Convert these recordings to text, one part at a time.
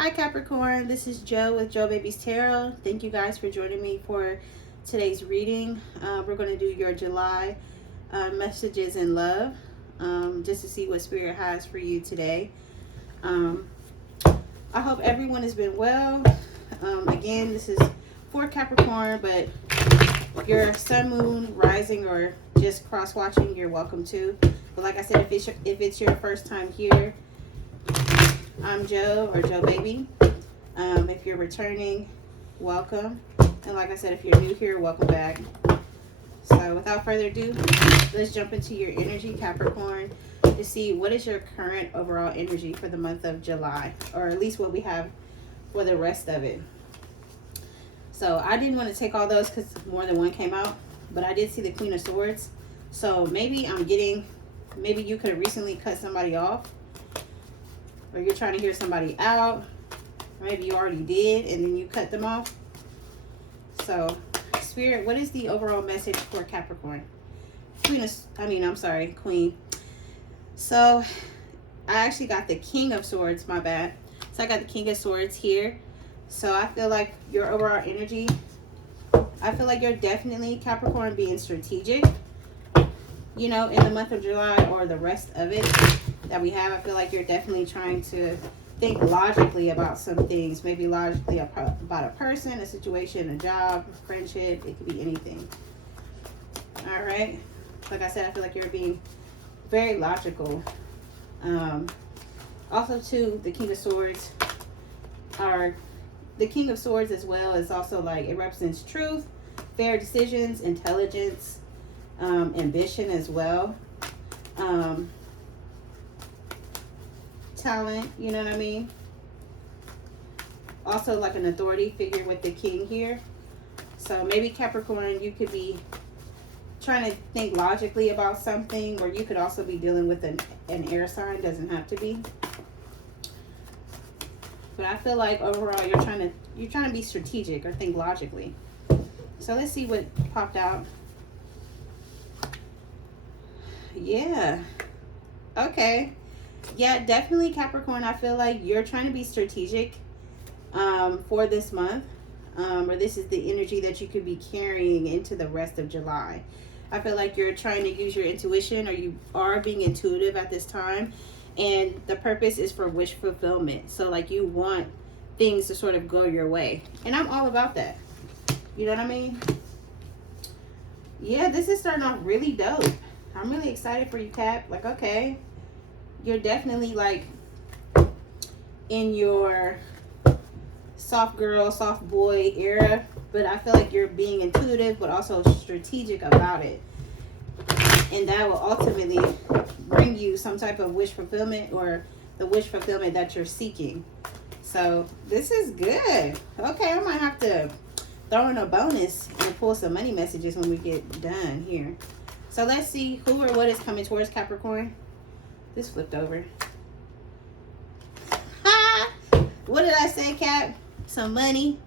Hi Capricorn, this is Joe with Joe Baby's Tarot. Thank you guys for joining me for today's reading. We're going to do your July messages in love, just to see what Spirit has for you today. I hope everyone has been well. Again, this is for Capricorn, but your sun, moon, rising, or just cross-watching, you're welcome to. But like I said, if it's your first time here, I'm Joe or Joe Baby. If you're returning, welcome. And like I said, if you're new here, welcome back. So without further ado, let's jump into your energy, Capricorn, to see what is your current overall energy for the month of July, or at least what we have for the rest of it. So I didn't want to take all those because more than one came out, but I did see the Queen of Swords. So maybe you could have recently cut somebody off, or you're trying to hear somebody out. Maybe you already did and then you cut them off. So Spirit, what is the overall message for Capricorn? Queen. So I actually got the King of Swords, my bad. So I got the King of Swords here. So I feel like your overall energy, I feel like you're definitely, Capricorn, being strategic, you know, in the month of July or the rest of it that we have. I feel like you're definitely trying to think logically about some things, maybe logically about a person, a situation, a job, a friendship. It could be anything. All right. Like I said, I feel like you're being very logical. Also, too, the King of Swords as well is also like, it represents truth, fair decisions, intelligence, ambition as well. Talent, you know what I mean? Also like an authority figure with the King here. So maybe Capricorn, you could be trying to think logically about something, or you could also be dealing with an air sign. Doesn't have to be. But I feel like overall you're trying to be strategic or think logically. So let's see what popped out. Yeah. Okay. Yeah, definitely Capricorn. I feel like you're trying to be strategic for this month. Or this is the energy that you could be carrying into the rest of July. I feel like you're trying to use your intuition, or you are being intuitive at this time. And the purpose is for wish fulfillment. So like you want things to sort of go your way. And I'm all about that. You know what I mean? Yeah, this is starting off really dope. I'm really excited for you, Cap. Like, okay. You're definitely like in your soft girl, soft boy era. But I feel like you're being intuitive, but also strategic about it. And that will ultimately bring you some type of wish fulfillment, or the wish fulfillment that you're seeking. So this is good. Okay, I might have to throw in a bonus and pull some money messages when we get done here. So let's see who or what is coming towards Capricorn. This flipped over. What did I say, Cap? Some money.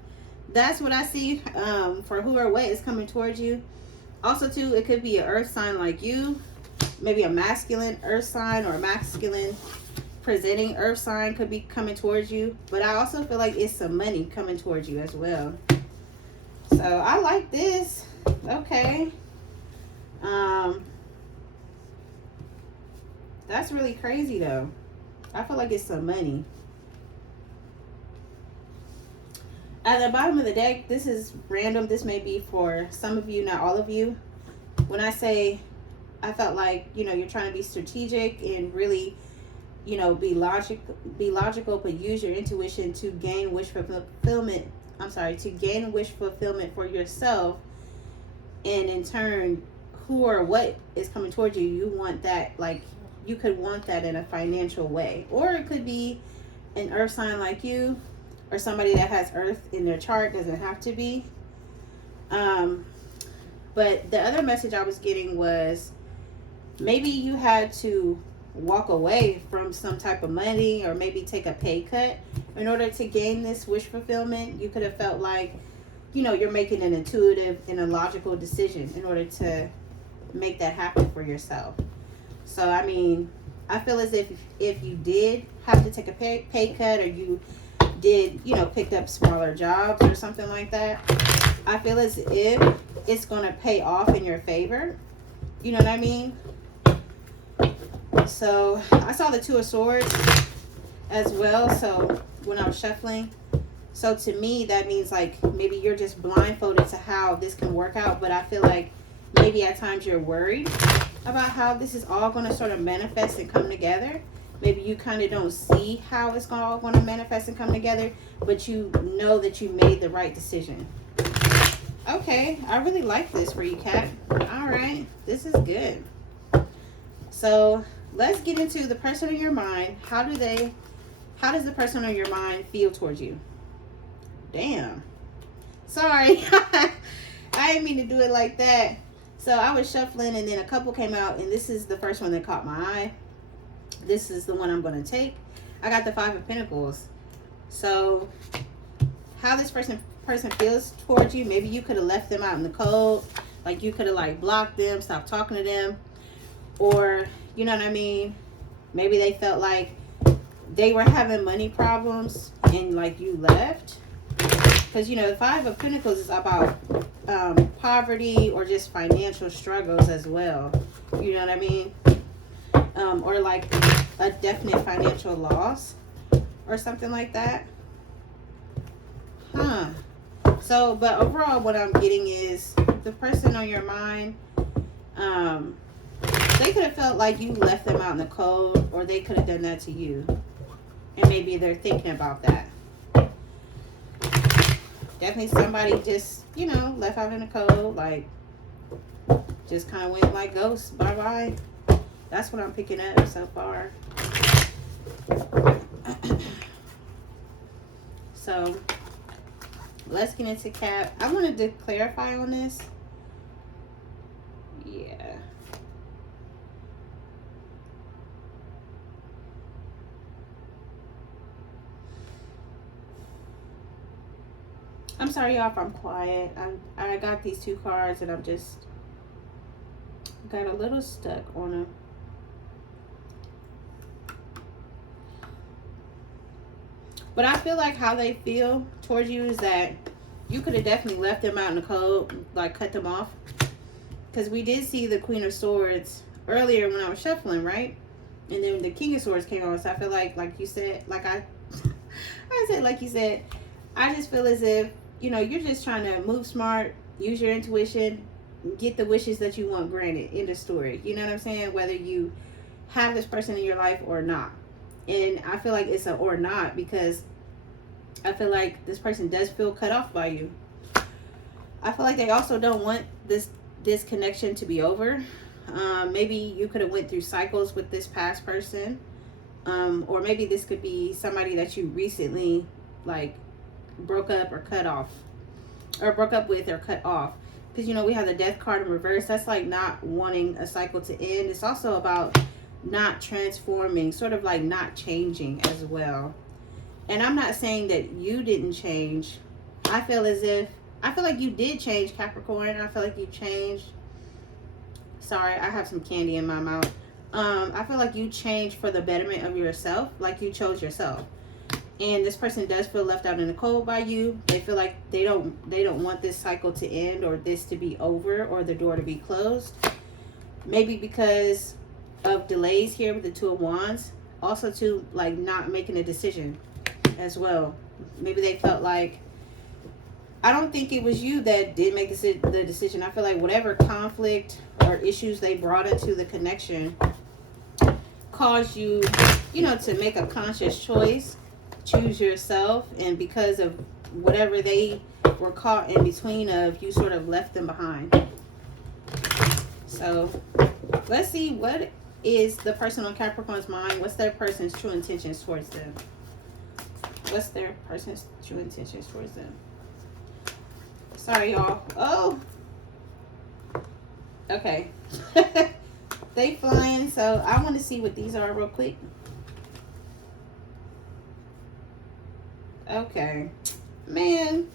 That's what I see for who or what is coming towards you. Also, too, it could be an earth sign like you. Maybe a masculine earth sign, or a masculine presenting earth sign could be coming towards you. But I also feel like it's some money coming towards you as well. So I like this. Okay. That's really crazy though. I feel like it's some money. At the bottom of the deck, this is random. This may be for some of you, not all of you. When I say, I felt like, you know, you're trying to be strategic and really, you know, be logical, but use your intuition to gain wish fulfillment. To gain wish fulfillment for yourself. And in turn, who or what is coming towards you, you want that, like, you could want that in a financial way. Or it could be an earth sign like you, or somebody that has earth in their chart. Doesn't have to be. But the other message I was getting was, maybe you had to walk away from some type of money, or maybe take a pay cut in order to gain this wish fulfillment. You could have felt like, you know, you're making an intuitive and a logical decision in order to make that happen for yourself. So, I mean, I feel as if you did have to take a pay cut, or you did, you know, picked up smaller jobs or something like that, I feel as if it's going to pay off in your favor. You know what I mean? So I saw the Two of Swords as well. So when I was shuffling, so to me, that means like maybe you're just blindfolded to how this can work out. But I feel like maybe at times you're worried about how this is all going to sort of manifest and come together. Maybe you kind of don't see how it's all going to manifest and come together, but you know that you made the right decision. Okay, I really like this for you, Cap. All right, this is good. So let's get into the person in your mind. How does the person on your mind feel towards you? Damn. Sorry. I didn't mean to do it like that. So I was shuffling and then a couple came out, and this is the first one that caught my eye. This is the one I'm going to take. I got the Five of Pentacles. So how this person feels towards you, maybe you could have left them out in the cold. Like you could have like blocked them, stopped talking to them. Or, you know what I mean? Maybe they felt like they were having money problems and like you left. Because, you know, the Five of Pentacles is about poverty or just financial struggles as well. You know what I mean? Or like a definite financial loss or something like that. Huh. So, but overall what I'm getting is the person on your mind, they could have felt like you left them out in the cold, or they could have done that to you. And maybe they're thinking about that. Definitely somebody just, you know, left out in the cold, like just kind of went like ghosts, bye-bye. That's what I'm picking up so far. So let's get into Cap. I wanted to clarify on this. Yeah. I'm sorry, y'all, if I'm quiet. I got these two cards and I'm just got a little stuck on them. But I feel like how they feel towards you is that you could have definitely left them out in the cold, like cut them off. Because we did see the Queen of Swords earlier when I was shuffling, right? And then the King of Swords came on. So I feel like you said, like I said, like you said, I just feel as if, you know, you're just trying to move smart, use your intuition, get the wishes that you want granted in the story. You know what I'm saying? Whether you have this person in your life or not. And I feel like it's a or not, because I feel like this person does feel cut off by you. I feel like they also don't want this connection to be over. Maybe you could have went through cycles with this past person. Or maybe this could be somebody that you recently like broke up or cut off, or broke up with or cut off. Because, you know, we have the Death card in reverse. That's like not wanting a cycle to end. It's also about not transforming, sort of like not changing as well. And I'm not saying that you didn't change. I feel like you did change, Capricorn. I feel like you changed. Sorry, I have some candy in my mouth. I feel like you changed for the betterment of yourself, like you chose yourself. And this person does feel left out in the cold by you. They feel like they don't want this cycle to end, or this to be over, or the door to be closed. Maybe because of delays here with the Two of Wands. Also to like not making a decision as well. Maybe they felt like, I don't think it was you that did make the decision. I feel like whatever conflict or issues they brought into the connection caused you, you know, to make a conscious choice. Choose yourself, and because of whatever they were caught in between of, you sort of left them behind. So let's see, what is the person on Capricorn's mind? What's their person's true intentions towards them? What's their person's true intentions towards them? Sorry, y'all. Oh, okay. They flying, so I want to see what these are real quick. Okay, man,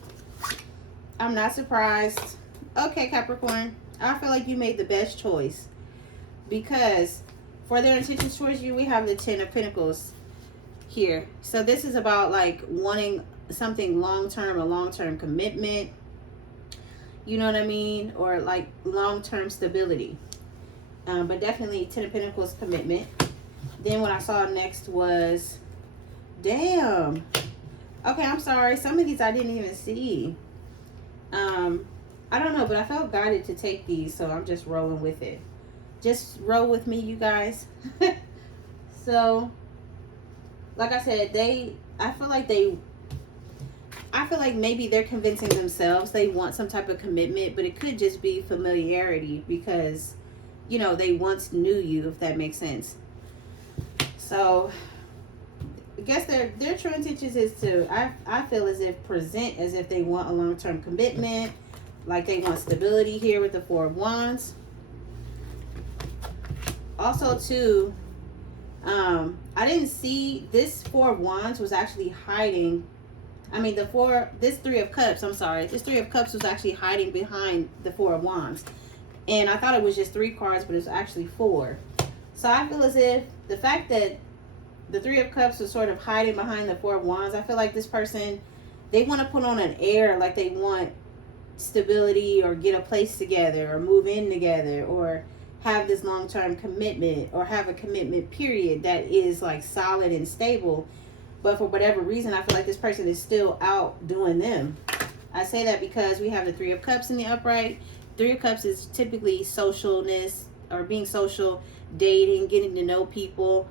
I'm not surprised. Okay, Capricorn, I feel like you made the best choice, because for their intentions towards you, we have the Ten of Pentacles. here. So this is about like wanting something long-term, a long-term commitment. You know what I mean? Or like long-term stability. But definitely Ten of Pentacles, commitment. Then what I saw next was, damn. Okay, I'm sorry. Some of these I didn't even see. I don't know, but I felt guided to take these, so I'm just rolling with it. Just roll with me, you guys. So, like I said, I feel like maybe they're convincing themselves they want some type of commitment, but it could just be familiarity because, you know, they once knew you, if that makes sense. So, I guess their true intentions is to, I feel as if, present as if they want a long-term commitment, like they want stability here with the Four of Wands. Also, too, I didn't see this Four of Wands was actually hiding. I mean, this Three of Cups, I'm sorry. This Three of Cups was actually hiding behind the Four of Wands. And I thought it was just 3 cards, but it's actually 4. So I feel as if the fact that the Three of Cups was sort of hiding behind the Four of Wands, I feel like this person, they want to put on an air like they want stability or get a place together or move in together or have this long-term commitment or have a commitment period that is like solid and stable. But for whatever reason, I feel like this person is still out doing them. I say that because we have the Three of Cups in the upright. Three of Cups is typically socialness or being social, dating, getting to know people,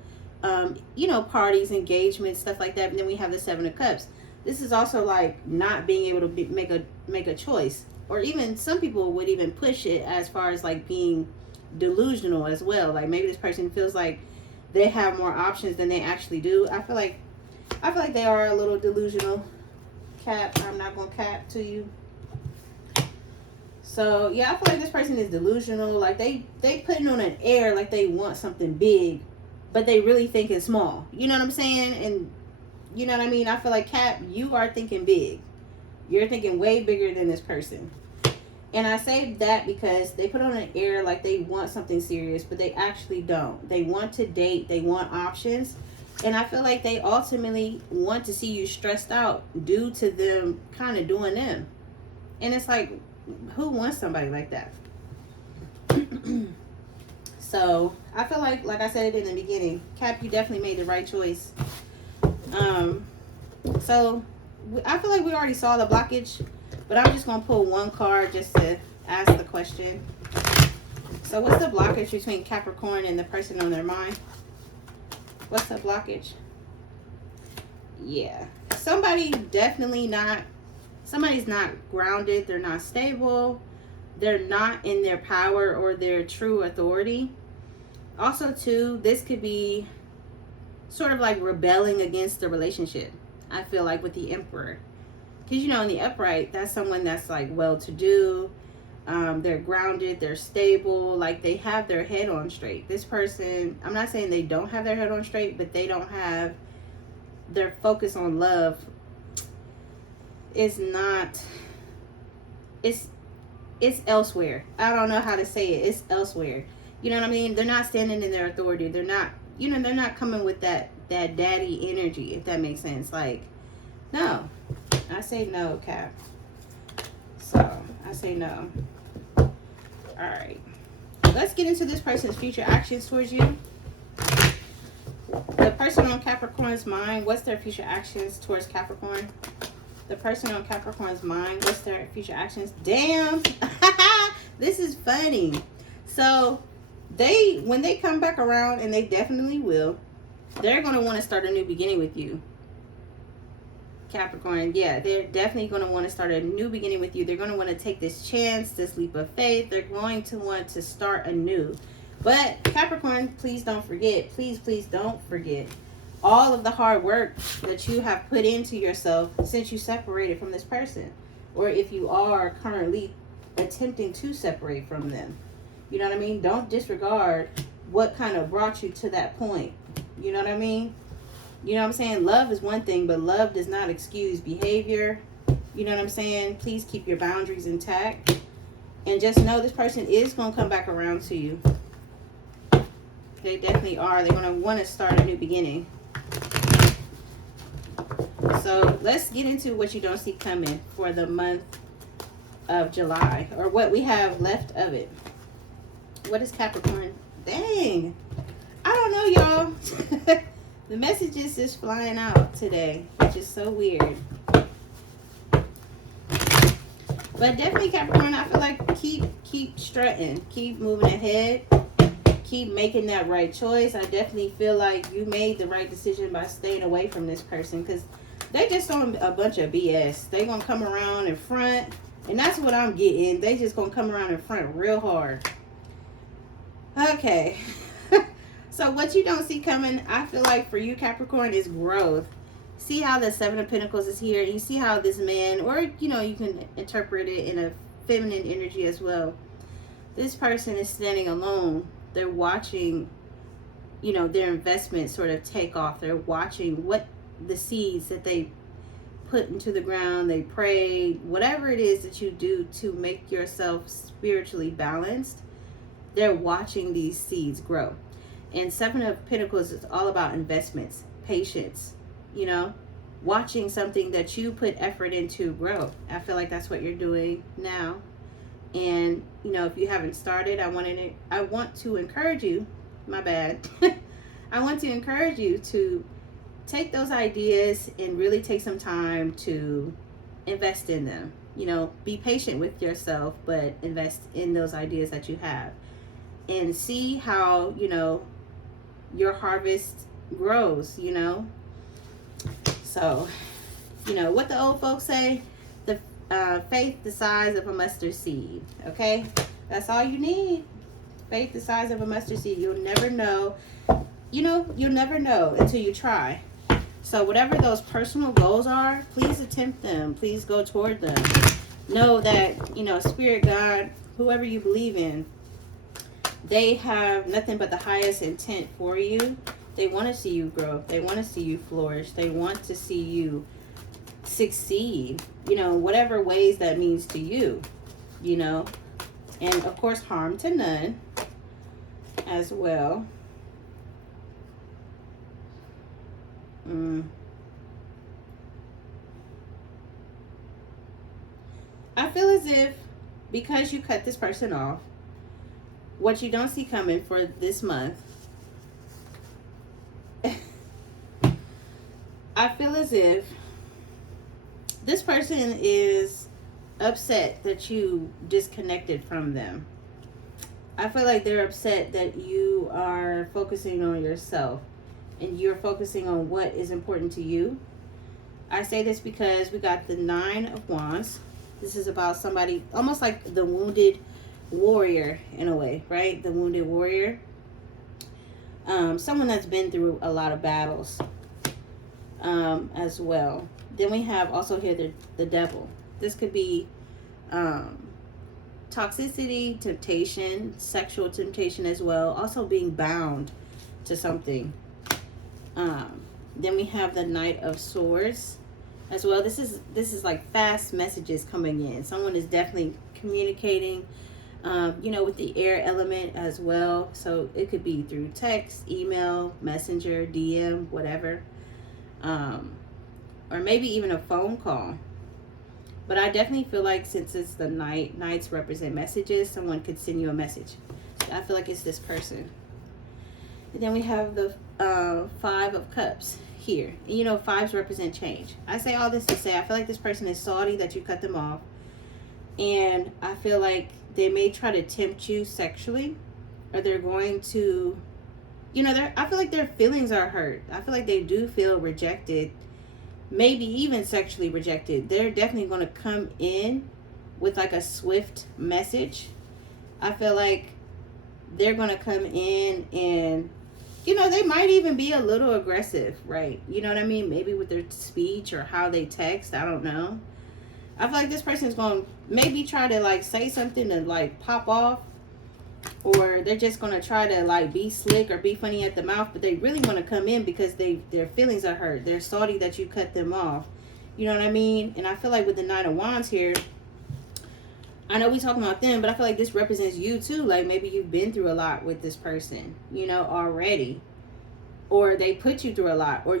you know, parties, engagements, stuff like that. And then we have the Seven of Cups. This is also like not being able to make a choice, or even some people would even push it as far as like being delusional as well. Like maybe this person feels like they have more options than they actually do. I feel like they are a little delusional. Cap, I'm not gonna cap to you. So yeah, I feel like this person is delusional. Like they putting on an air like they want something big, but they really think it's small. You know what I'm saying? And you know what I mean? I feel like, Cap, you are thinking big. You're thinking way bigger than this person. And I say that because they put on an air like they want something serious, but they actually don't. They want to date. They want options. And I feel like they ultimately want to see you stressed out due to them kind of doing them. And it's like, who wants somebody like that? So I feel like I said it in the beginning, Cap, you definitely made the right choice. So I feel like we already saw the blockage, but I'm just going to pull one card just to ask the question. So what's the blockage between Capricorn and the person on their mind? What's the blockage? Yeah. Somebody's not grounded. They're not stable. They're not in their power or their true authority. Also, too, this could be sort of like rebelling against the relationship. I feel like with the Emperor. Because, you know, in the upright, that's someone that's like well-to-do. They're grounded. They're stable. Like they have their head on straight. This person, I'm not saying they don't have their head on straight, but they don't have their focus on love. It's elsewhere. I don't know how to say it. It's elsewhere. You know what I mean? They're not standing in their authority. They're not, you know, they're not coming with that daddy energy, if that makes sense. Like, no. I say no, Cap. So, I say no. Alright. Let's get into this person's future actions towards you. The person on Capricorn's mind, what's their future actions towards Capricorn? The person on Capricorn's mind, what's their future actions? Damn. This is funny. So, when they come back around, and they definitely will, they're going to want to start a new beginning with you. Capricorn, yeah, they're definitely going to want to start a new beginning with you. They're going to want to take this chance, this leap of faith. They're going to want to start anew. But Capricorn, please don't forget, please don't forget all of the hard work that you have put into yourself since you separated from this person, or if you are currently attempting to separate from them. You know what I mean? Don't disregard what kind of brought you to that point. You know what I mean? You know what I'm saying? Love is one thing, but love does not excuse behavior. You know what I'm saying? Please keep your boundaries intact. And just know this person is going to come back around to you. They definitely are. They're going to want to start a new beginning. So let's get into what you don't see coming for the month of July, or what we have left of it. What is Capricorn? Dang, I don't know, y'all. The messages is flying out today, which is so weird. But definitely Capricorn, I feel like keep strutting, keep moving ahead, keep making that right choice. I definitely feel like you made the right decision by staying away from this person, because they just on a bunch of BS. They gonna come around in front, and that's what I'm getting. They just gonna come around in front real hard. Okay. So what you don't see coming, I feel like for you, Capricorn, is growth. See how the Seven of Pentacles is here. You see how this man, or you know, you can interpret it in a feminine energy as well. This person is standing alone. They're watching, you know, their investment sort of take off. They're watching what the seeds that they put into the ground. They prayed, whatever it is that you do to make yourself spiritually balanced. They're watching these seeds grow. And Seven of Pentacles is all about investments, patience, you know, watching something that you put effort into grow. I feel like that's what you're doing now. And, you know, if you haven't started, I want to encourage you, my bad. I want to encourage you to take those ideas and really take some time to invest in them. You know, be patient with yourself, but invest in those ideas that you have. And see how, you know, your harvest grows, you know. So, you know, what the old folks say, the faith the size of a mustard seed, okay? That's all you need. Faith the size of a mustard seed. You'll never know, you know, you'll never know until you try. So whatever those personal goals are, please attempt them. Please go toward them. Know that, you know, Spirit, God, whoever you believe in, they have nothing but the highest intent for you. They want to see you grow. They want to see you flourish. They want to see you succeed, you know, whatever ways that means to you, you know. And of course, harm to none as well. I feel as if because you cut this person off, what you don't see coming for this month, I feel as if this person is upset that you disconnected from them. I feel like they're upset that you are focusing on yourself and you're focusing on what is important to you. I say this because we got the Nine of Wands. This is about somebody almost like the wounded warrior in a way, right? The wounded warrior. Someone that's been through a lot of battles as well. Then we have also here the devil. This could be toxicity, temptation, sexual temptation as well. Also being bound to something. Then we have the Knight of Swords as well. This is like fast messages coming in. Someone is definitely communicating, you know, with the air element as well. So it could be through text, email, messenger, DM, whatever. Or maybe even a phone call. But I definitely feel like since it's the night, nights represent messages, someone could send you a message. So I feel like it's this person. And then we have the Five of Cups here. And you know, fives represent change. I say all this to say I feel like this person is salty that you cut them off. And I feel like they may try to tempt you sexually. Or they're going to, you know, I feel like their feelings are hurt. I feel like they do feel rejected. Maybe even sexually rejected. They're definitely going to come in with like a swift message. I feel like they're going to come in and, you know, they might even be a little aggressive, right? You know what I mean? Maybe with their speech or how they text. I don't know. I feel like this person's going to maybe try to like say something to like pop off. Or they're just going to try to like be slick or be funny at the mouth. But they really want to come in because their feelings are hurt. They're salty that you cut them off. You know what I mean? And I feel like with the Nine of Wands here, I know we talking about them, but I feel like this represents you too. Like maybe you've been through a lot with this person, you know, already. or they put you through a lot, or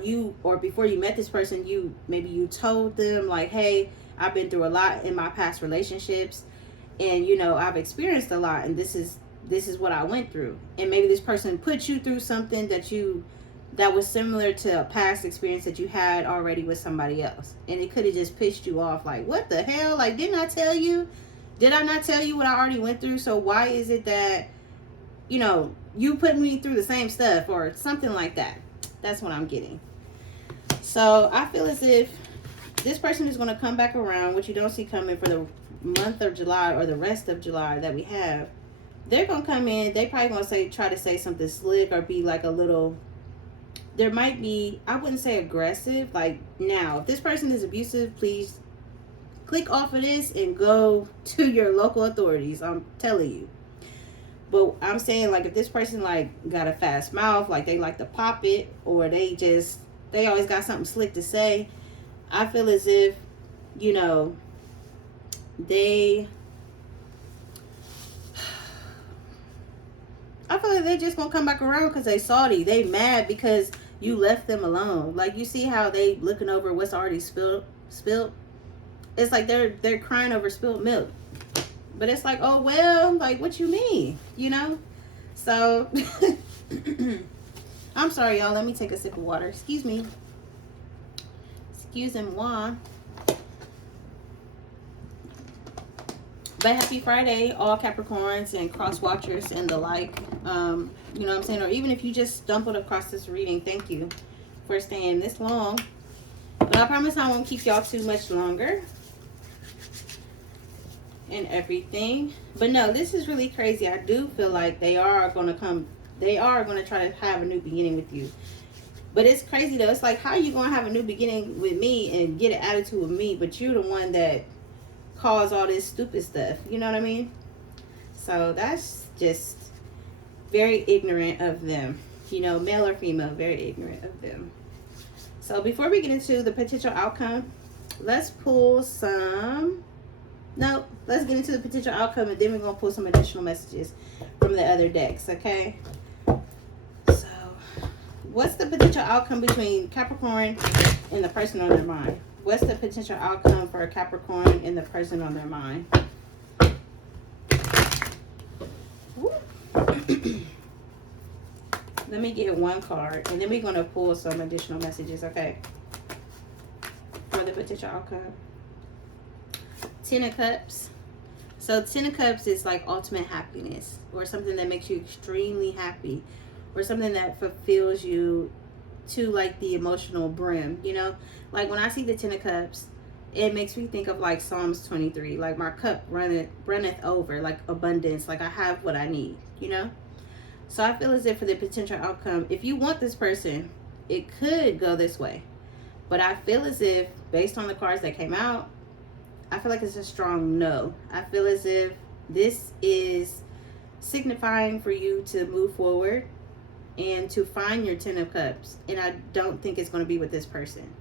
before you met this person, maybe you told them like, hey, I've been through a lot in my past relationships, and I've experienced a lot, and this is what I went through. And maybe this person put you through something that was similar to a past experience that you had already with somebody else, and it could have just pissed you off, like, what the hell, like, did I not tell you what I already went through? So why is it that you put me through the same stuff, or something like that? That's what I'm getting. So I feel as if this person is going to come back around, which you don't see coming for the month of July or the rest of July that we have. They're going to come in. They probably going to try to say something slick, or be like a little, there might be, I wouldn't say aggressive. Like, now, if this person is abusive, please click off of this and go to your local authorities. I'm telling you. But I'm saying, like, if this person, like, got a fast mouth, like, they like to pop it, or they always got something slick to say, I feel as if, I feel like they're just going to come back around because they salty. They mad because you left them alone. Like, you see how they looking over what's already spilled? It's like they're crying over spilled milk. But it's like, oh, well, like, what you mean? So, I'm sorry, y'all. Let me take a sip of water. Excuse me. Excusez-moi. But happy Friday, all Capricorns and cross watchers and the like. You know what I'm saying? Or even if you just stumbled across this reading, thank you for staying this long. But I promise I won't keep y'all too much longer and everything. But no, this is really crazy. I do feel like they are going to try to have a new beginning with you. But it's crazy though. It's like, how are you going to have a new beginning with me and get an attitude with me, but you're the one that caused all this stupid stuff? You know what I mean? So that's just very ignorant of them. Male or female, very ignorant of them. So before we get into the potential outcome, let's pull some... No, let's get into the potential outcome, and then we're going to pull some additional messages from the other decks, okay? So, what's the potential outcome between Capricorn and the person on their mind? What's the potential outcome for a Capricorn and the person on their mind? Let me get one card, and then we're going to pull some additional messages, okay? For the potential outcome. Ten of Cups. So 10 of Cups is like ultimate happiness, or something that makes you extremely happy, or something that fulfills you to like the emotional brim, like when I see the 10 of Cups, it makes me think of like Psalms 23, like my cup runneth over, like abundance, like I have what I need, So I feel as if for the potential outcome, if you want this person, it could go this way, but I feel as if based on the cards that came out, I feel like it's a strong no. I feel as if this is signifying for you to move forward and to find your 10 of Cups. And I don't think it's going to be with this person.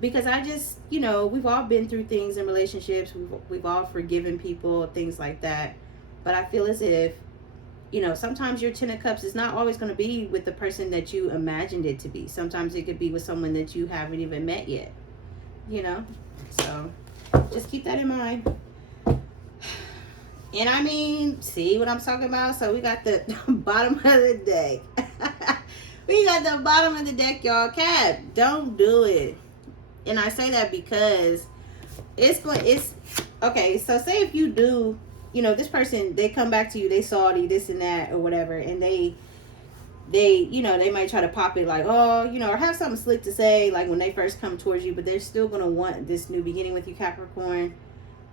Because I just, we've all been through things in relationships. We've all forgiven people, things like that. But I feel as if, sometimes your 10 of Cups is not always going to be with the person that you imagined it to be. Sometimes it could be with someone that you haven't even met yet, So just keep that in mind. And I mean, see what I'm talking about? So we got the bottom of the deck. We got the bottom of the deck, y'all. Cap, don't do it. And I say that because it's okay. So say if you do, this person, they come back to you, they salty, this and that or whatever, and they might try to pop it like, oh, or have something slick to say, like when they first come towards you, but they're still going to want this new beginning with you, Capricorn.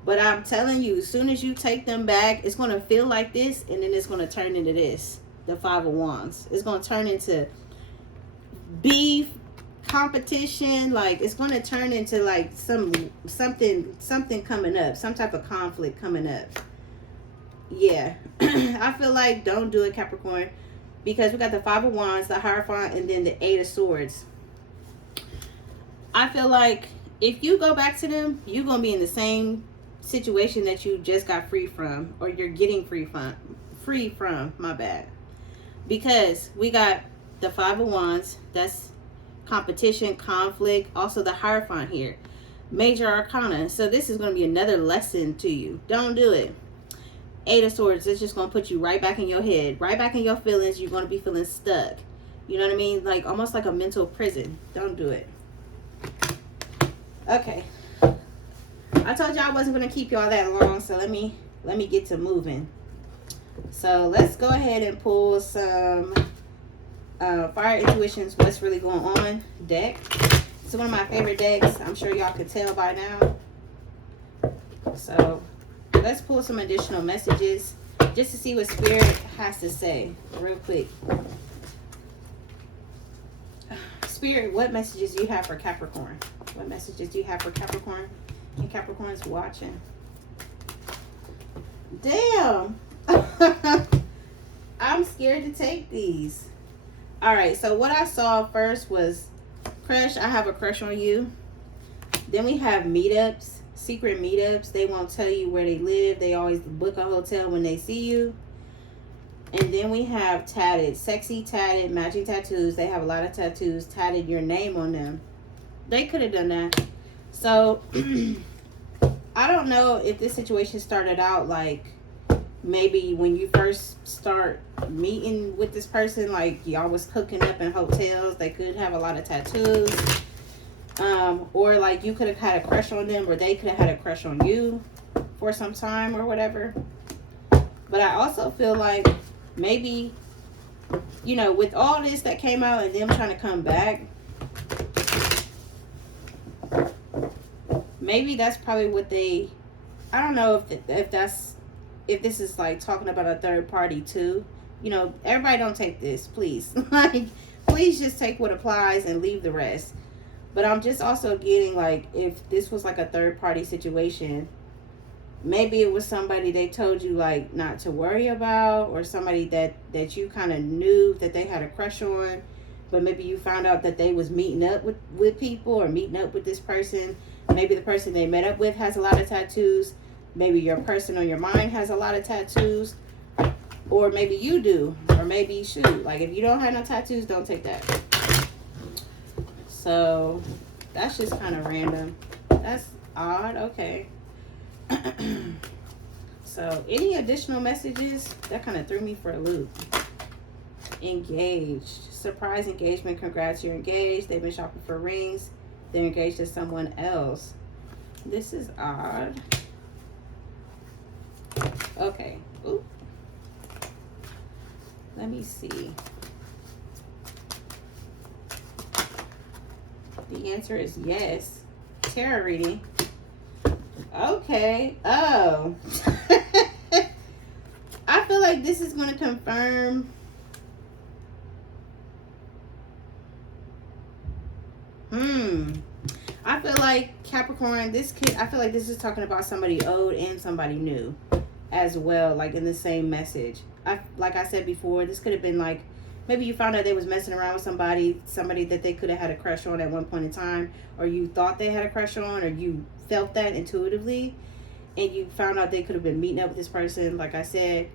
But I'm telling you, as soon as you take them back, it's going to feel like this, and then it's going to turn into this, the Five of Wands. It's going to turn into beef, competition, like it's going to turn into like something coming up, some type of conflict coming up. Yeah. I feel like don't do it, Capricorn. Because we got the Five of Wands, the Hierophant, and then the Eight of Swords. I feel like if you go back to them, you're going to be in the same situation that you just got free from, or you're getting free from, my bad. Because we got the Five of Wands. That's competition, conflict. Also the Hierophant here. Major Arcana. So this is going to be another lesson to you. Don't do it. Eight of Swords. It's just going to put you right back in your head. Right back in your feelings. You're going to be feeling stuck. You know what I mean? Like almost like a mental prison. Don't do it. Okay. I told y'all I wasn't going to keep y'all that long. So let me get to moving. So let's go ahead and pull some Fire Intuitions, What's Really Going On deck. It's one of my favorite decks. I'm sure y'all could tell by now. So let's pull some additional messages just to see what Spirit has to say real quick. Spirit, what messages do you have for Capricorn? What messages do you have for Capricorn? And Capricorn's watching. Damn. I'm scared to take these. All right, so what I saw first was crush. I have a crush on you. Then we have meetups, secret meetups. They won't tell you where they live. They always book a hotel when they see you. And then we have tatted, sexy tatted, matching tattoos. They have a lot of tattoos, tatted your name on them. They could have done that. So I don't know if this situation started out like maybe when you first start meeting with this person, like y'all was hooking up in hotels. They could have a lot of tattoos. Or like you could have had a crush on them, or they could have had a crush on you for some time or whatever. But I also feel like maybe, you know, with all this that came out and them trying to come back, maybe that's probably what they, I don't know if this is like talking about a third party too. You know, everybody don't take this, please. Like, please just take what applies and leave the rest. But I'm just also getting like, if this was like a third party situation, maybe it was somebody they told you like not to worry about, or somebody that you kind of knew that they had a crush on, but maybe you found out that they was meeting up with people, or meeting up with this person. Maybe the person they met up with has a lot of tattoos. Maybe your person on your mind has a lot of tattoos, or maybe you do, or maybe shoot, like if you don't have no tattoos, don't take that. So that's just kind of random. That's odd. Okay. So any additional messages? That kind of threw me for a loop. Engaged. Surprise engagement. Congrats, you're engaged. They've been shopping for rings. They're engaged to someone else. This is odd. Okay. Ooh. Let me see. The answer is yes. Tarot reading. Okay. Oh. I feel like this is going to confirm. I feel like Capricorn, I feel like this is talking about somebody old and somebody new as well, like in the same message. Like I said before, this could have been like, maybe you found out they was messing around with somebody that they could have had a crush on at one point in time, or you thought they had a crush on, or you felt that intuitively, and you found out they could have been meeting up with this person. Like I said,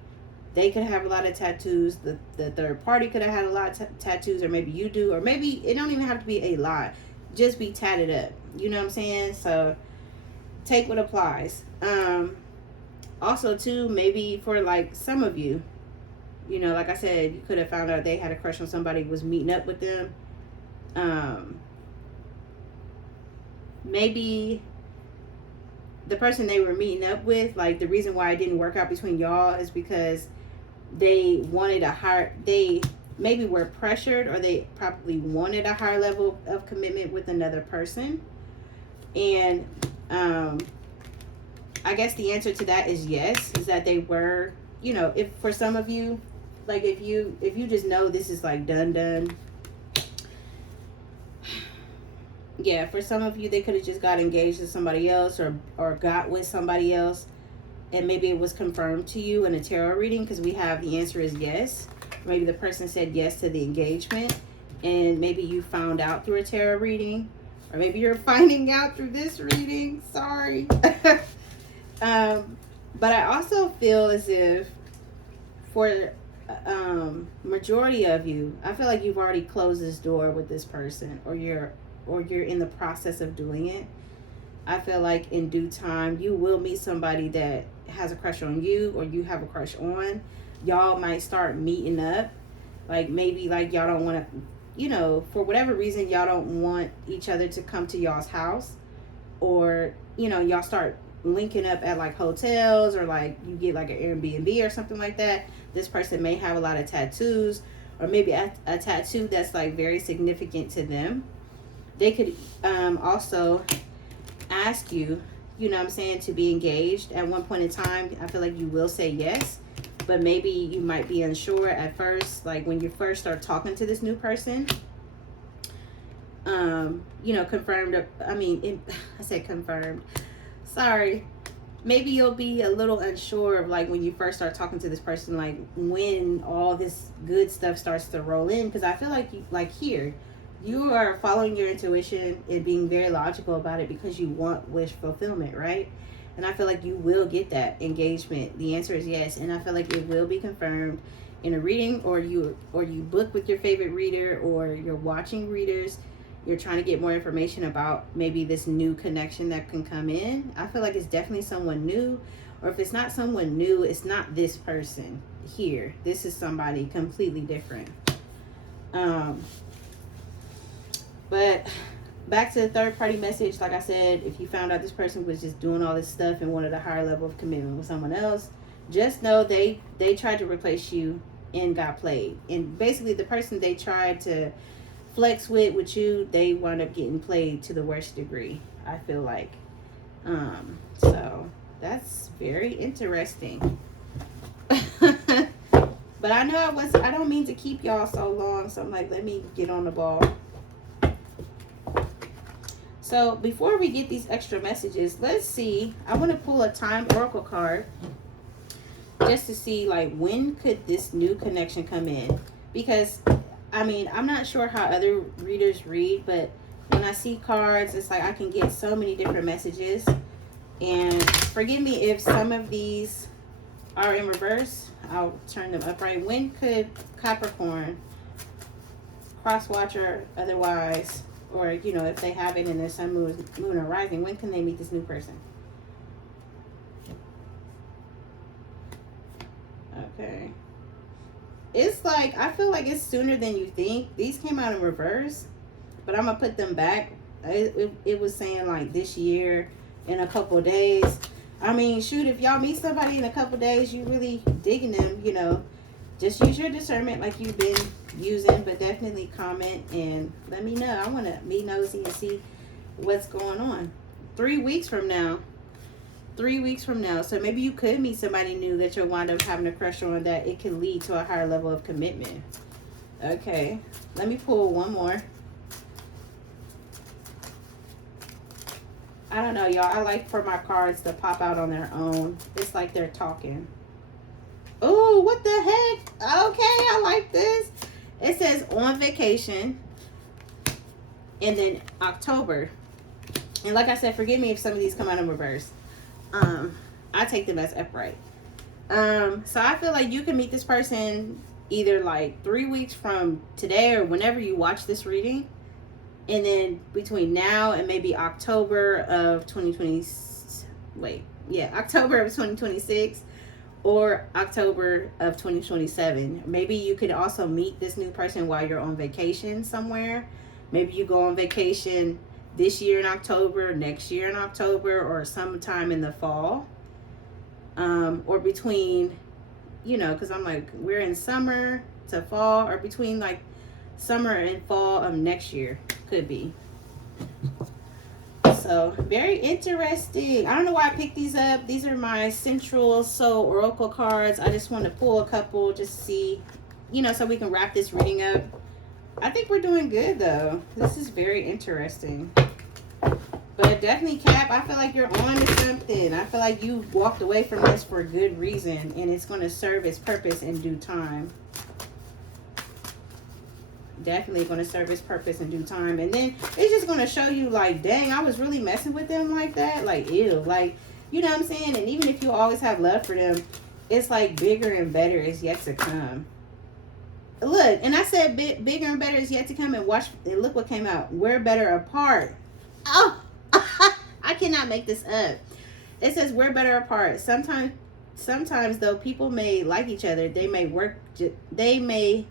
they could have a lot of tattoos. The third party could have had a lot of tattoos, or maybe you do, or maybe it don't even have to be a lot. Just be tatted up. You know what I'm saying? So take what applies. Also too, maybe for like some of you, you know, like I said, you could have found out they had a crush on somebody, was meeting up with them. Maybe the person they were meeting up with, like the reason why it didn't work out between y'all is because they wanted they maybe were pressured, or they probably wanted a higher level of commitment with another person. And I guess the answer to that is yes, is that they were, you know, if for some of you, like if you just know this is like done. Yeah, for some of you, they could have just got engaged to somebody else, or got with somebody else, and maybe it was confirmed to you in a tarot reading, because we have the answer is yes. Maybe the person said yes to the engagement, and maybe you found out through a tarot reading, or maybe you're finding out through this reading. Sorry. But I also feel as if for majority of you, I feel like you've already closed this door with this person, or you're in the process of doing it. I feel like in due time you will meet somebody that has a crush on you, or you have a crush on. Y'all might start meeting up. Like maybe like y'all don't want to, for whatever reason y'all don't want each other to come to y'all's house, or y'all start linking up at like hotels, or like you get like an Airbnb or something like that. This person may have a lot of tattoos, or maybe a tattoo that's like very significant to them. They could also ask you, to be engaged at one point in time. I feel like you will say yes, but maybe you might be unsure at first, like when you first start talking to this new person. Confirmed. I said confirmed. Sorry. Maybe you'll be a little unsure of like when you first start talking to this person, like when all this good stuff starts to roll in. Because I feel like you are following your intuition and being very logical about it because you want wish fulfillment, right? And I feel like you will get that engagement. The answer is yes, and I feel like it will be confirmed in a reading, or you book with your favorite reader, or you're watching readers. You're trying to get more information about maybe this new connection that can come in. I feel like it's definitely someone new, or if it's not someone new, it's not this person here. This is somebody completely different. But back to the third party message, like I said, if you found out this person was just doing all this stuff and wanted a higher level of commitment with someone else, just know they tried to replace you and got played. And basically the person they tried to flex with you, they wound up getting played to the worst degree, I feel like. So that's very interesting. But I know I don't mean to keep y'all so long, so I'm like, let me get on the ball. So before we get these extra messages, let's see. I want to pull a time oracle card just to see like when could this new connection come in. Because I'm not sure how other readers read, but when I see cards, it's like I can get so many different messages. And forgive me if some of these are in reverse. I'll turn them upright. When could Capricorn, cross watcher, otherwise, or if they have it in their sun, moon or rising, when can they meet this new person? Okay. It's like, I feel like it's sooner than you think. These came out in reverse, but I'm gonna put them back. It was saying like this year, in a couple of days. Shoot, if y'all meet somebody in a couple of days, you really digging them, just use your discernment like you've been using, but definitely comment and let me know. I want to be nosy and see what's going on. 3 weeks from now. So maybe you could meet somebody new that you'll wind up having a crush on, that it can lead to a higher level of commitment. Okay, let me pull one more. I don't know, y'all. I like for my cards to pop out on their own. It's like they're talking. Oh, what the heck? Okay, I like this. It says on vacation. And then October. And like I said, forgive me if some of these come out in reverse. I take them as upright. So I feel like you can meet this person either like 3 weeks from today or whenever you watch this reading. And then between now and maybe October of 2026 or October of 2027. Maybe you could also meet this new person while you're on vacation somewhere. Maybe you go on vacation this year in October, next year in October, or sometime in the fall. Or between, because I'm like, we're in summer to fall, or between like summer and fall of next year. Could be. So very interesting. I don't know why I picked these up. These are my Central Soul Oracle cards. I just want to pull a couple, just see, so we can wrap this reading up. I think we're doing good though. This is very interesting. But definitely, Cap, I feel like you're on to something. I feel like you walked away from this for a good reason, and it's going to serve its purpose in due time. Definitely going to serve its purpose in due time. And then it's just going to show you like, dang, I was really messing with them like that. Like, ew. Like, you know what I'm saying? And even if you always have love for them, it's like bigger and better is yet to come. Look, and I said bigger and better is yet to come, and watch, and look what came out. We're better apart. Oh, I cannot make this up. It says we're better apart. Sometimes though, people may like each other. They may work. They may.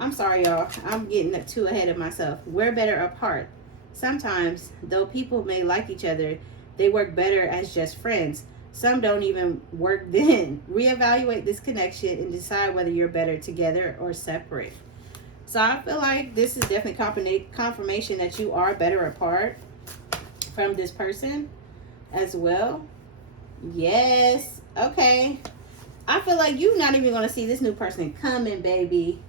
I'm sorry, y'all. I'm getting too ahead of myself. We're better apart. Sometimes though, people may like each other. They work better as just friends. Some don't even work then. Reevaluate this connection and decide whether you're better together or separate. So I feel like this is definitely confirmation that you are better apart from this person as well. Yes. Okay. I feel like you're not even going to see this new person coming, baby.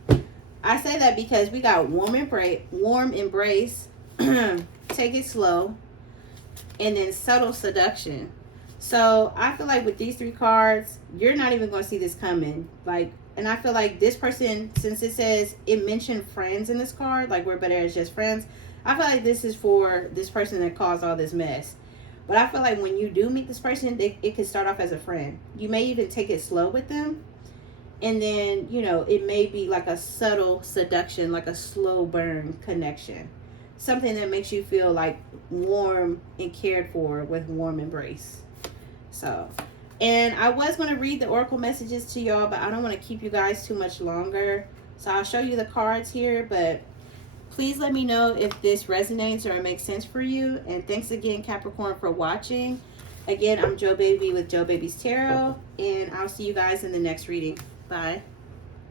I say that because we got warm embrace, take it slow, and then subtle seduction. So I feel like with these 3 cards, you're not even going to see this coming. Like, and I feel like this person, since it mentioned friends in this card, like we're better as just friends, I feel like this is for this person that caused all this mess. But I feel like when you do meet this person, it could start off as a friend. You may even take it slow with them. And then, you know, it may be like a subtle seduction, like a slow burn connection. Something that makes you feel like warm and cared for with warm embrace. So, and I was going to read the oracle messages to y'all, but I don't want to keep you guys too much longer. So I'll show you the cards here, but please let me know if this resonates or it makes sense for you. And thanks again, Capricorn, for watching. Again, I'm Jo Baby with Jo Baby's Tarot, and I'll see you guys in the next reading. Bye.